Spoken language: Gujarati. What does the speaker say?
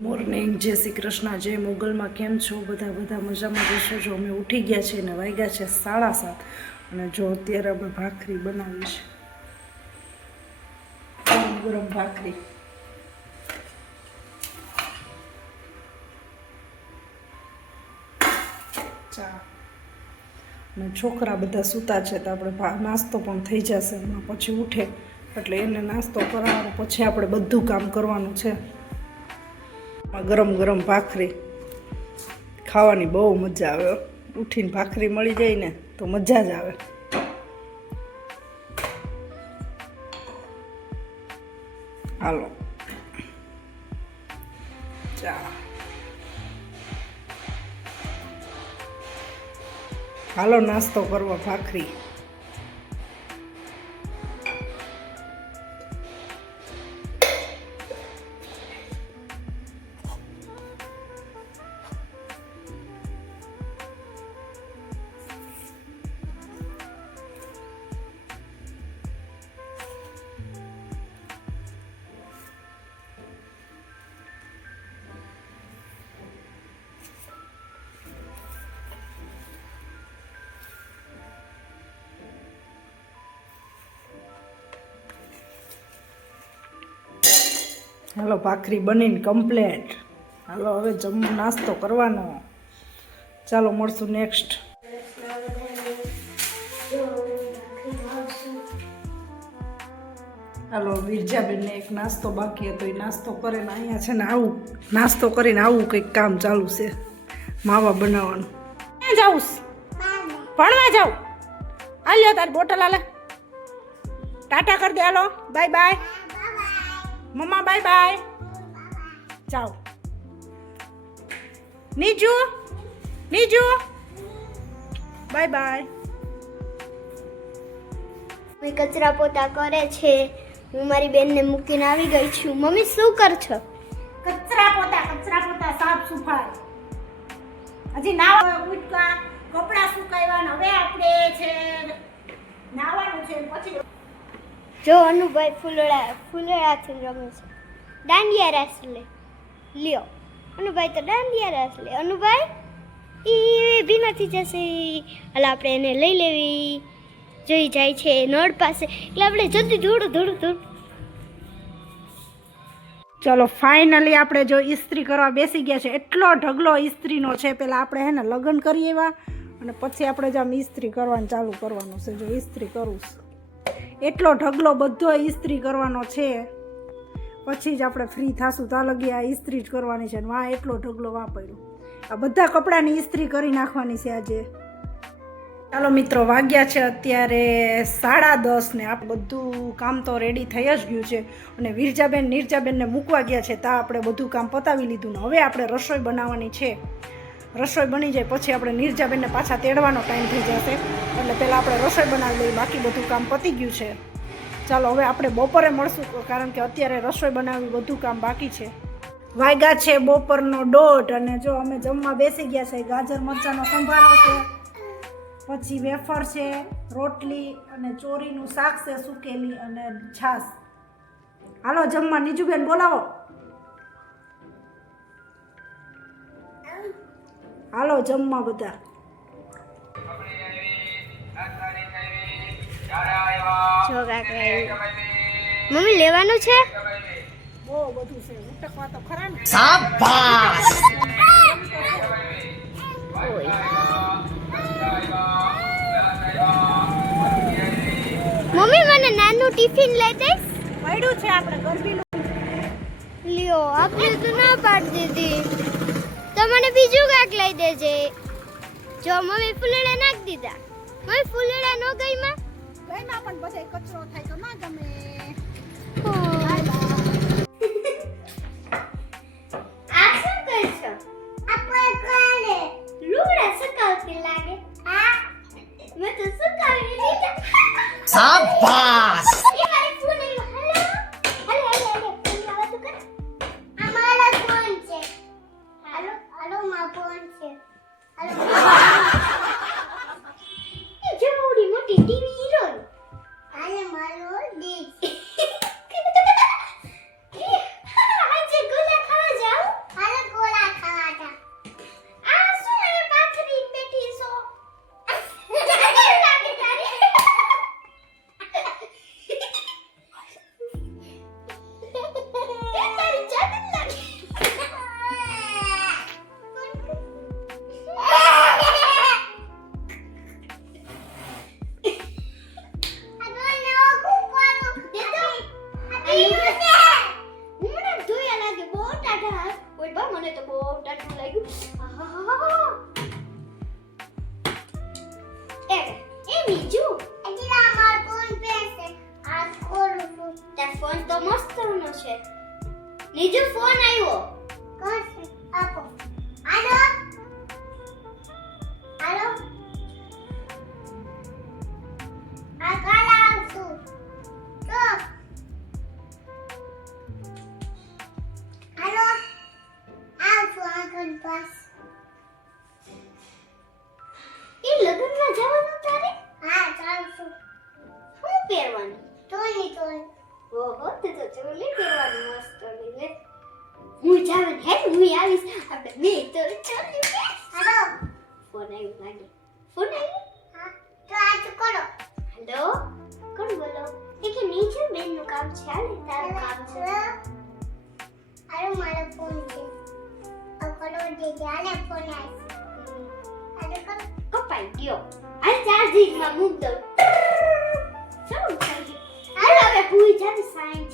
મોર્નિંગ, જય શ્રી કૃષ્ણ, જય મોગલમાં. કેમ છો બધા મજામાં જશો? જો અમે ઉઠી ગયા છીએ ને વાગ્યા છે 7:30 અને જો અત્યારે અમે ભાખરી બનાવી છે, ગરમ ભાખરી. ચા અને છોકરા બધા સૂતા છે તો આપણે નાસ્તો પણ થઈ જશે એમાં, પછી ઉઠે એટલે એને નાસ્તો કરાવવાનો, પછી આપણે બધું કામ કરવાનું છે. ગરમ ગરમ ભાખરી ખાવાની બહુ મજા આવે. ઉઠીને ભાખરી મળી જાય ને તો મજા જ આવે. હાલો ચા, હાલો નાસ્તો કરવા ભાખરી. હાલો ભાખરી બનીને કમ્પ્લેટ. હાલો હવે નાસ્તો કરવાનો. ચાલો મળશું નેક્સ્ટ. હાલો વિરજાબેનને એક નાસ્તો બાકી હતો, એ નાસ્તો કરે ને અહીંયા છે ને આવું નાસ્તો કરીને આવું કંઈક કામ ચાલુ છે, માવા બનાવવાનું. ક્યાં જાઉં? ભણવા જાઉં. હાલ્યો તારી બોટલ હાલે. ટાટા કરી દે. હાલો બાય બાય મમ્મા, બાય બાય. જાઓ. નીજુ બાય બાય. મમ્મી કચરા પોતા કરે છે. હું મારી બેનને મૂકીને આવી ગઈ છું. મમ્મી શું કર છો? કચરા પોતા સાફ સફાઈ. હજી નાવા ઉઠકા, કપડા સુકાવ્યા, હવે આપણે છે નાવાનું છે. પછી જો અનુભાઈ ફૂલડાથી રમે છે. દાંડિયા રાસ લ્યો. અનુભાઈ તો દાંડિયા રાસ લે. અનુભાઈ એ બી નથી જશે. હાલ આપણે એને લઈ લેવી. જોઈ જાય છે નળ પાસે, એટલે આપણે જલ્દી દોડું. ચલો ફાઇનલી આપણે જો ઇસ્ત્રી કરવા બેસી ગયા છે. એટલો ઢગલો ઇસ્ત્રીનો છે. પહેલાં આપણે હે ને લગ્ન કરી એવા અને પછી આપણે જ આમ ઇસ્ત્રી કરવાનું ચાલુ કરવાનું છે. જો ઇસ્ત્રી કરું છું, એટલો ઢગલો બધો ઇસ્ત્રી કરવાનો છે. પછી જ આપણે ફ્રી થશું. ત્યાં લગી આ ઇસ્ત્રી જ કરવાની છે. વાહ એટલો ઢગલો વાપર્યો. આ બધા કપડાની ઇસ્ત્રી કરી નાખવાની છે આજે. ચાલો મિત્રો, વાગ્યા છે અત્યારે 10:30 ને આપણે બધું કામ તો રેડી થઈ જ ગયું છે. અને નિર્જાબેનને મૂકવા ગયા છે. ત્યાં આપણે બધું કામ પતાવી લીધું ને હવે આપણે રસોઈ બનાવવાની છે. રસોઈ બની જાય પછી આપણે નિર્જાબેનને પાછા તેડવાનો ટાઈમ થઈ જશે, એટલે પહેલાં આપણે રસોઈ બનાવી લઈએ. બાકી બધું કામ પતી ગયું છે. ચાલો હવે આપણે બપોરે મળશું, કારણ કે અત્યારે રસોઈ બનાવવી બધું કામ બાકી છે. વાગ્યા છે બપોરનો 1:30 અને જો અમે જમવા બેસી ગયા છે. ગાજર મરચાંનો સંભારો છે, પછી વેફર છે, રોટલી અને ચોરીનું શાક છે સુકેલી અને છાશ. હાલો જમવા. નીજુબેન બોલાવો. હાલો જમવા બધા. મમ્મી લેવાનું છે. બહુ બધું છે. ઉટકવા તો ખરા ને. શાબાશ. મમ્મી મને નાનું ટિફિન લઈ દઈશ. પડ્યું છે આપણે ગરબીનું. લ્યો આપણે તો ના પાડી દીધી. તો મને બીજું કાંક લઈ દેજે. જો મમ્મી ફૂલડા નાખી દીધા. મમ્મી ફૂલડા નો ગઈમાં પણ બધા કચરો થાય તો ના ગમે. આ શું કરશો? આપણે કોને લુગડા સુકાવતી લાગે. આ મેં તો સુકાવી દીધા. શાબાશ. એ મારી ફોન હેલો ફોન આવા તો કર. આ મારા ફોન છે. હાલો મારો ફોન છે. એ જેવડી મોટી ટીવી હીરો. આને મારો ડીશ. મને તો બહુ ઠંડુ લાગ્યું. આહાહા. એ નીજુ અજીરા માર ફોન પે છે આ કોણ તે ફોન તો મસ્ત નો છે. નીજુ ફોન આવ્યો. કોણ છે? આપો. હાલો હાલો આ કાલ આવશું તો હાલો આવશું આગળ પાસ. એ લગ્નમાં જવાનું તારે? હા ચાલશું. શું પહેરવાનું? ચોલી ચોલી. ઓહો તે તો ચોલી પહેરવાની મસ્ત લે. હું જાવ હે હું આવીશ આપણે બે તો ચોલી પહેર. હાલો ફોન આવ્યો લાગે. ફોન આવ્યો? હા તો આ તો કરો. હેલો કોણ બોલો? એ કે નીચે બેનનું કામ છે આલે તારું કામ છે. અરે મારો ફોન છે. આ કરો દે આલે ફોન આવી. અરે કર કપાઈ ગયો. આ ચાર્જિંગમાં મૂક દઉં. શું થઈ ગયું? હાલો હવે ભૂઈ જાવ સાઈન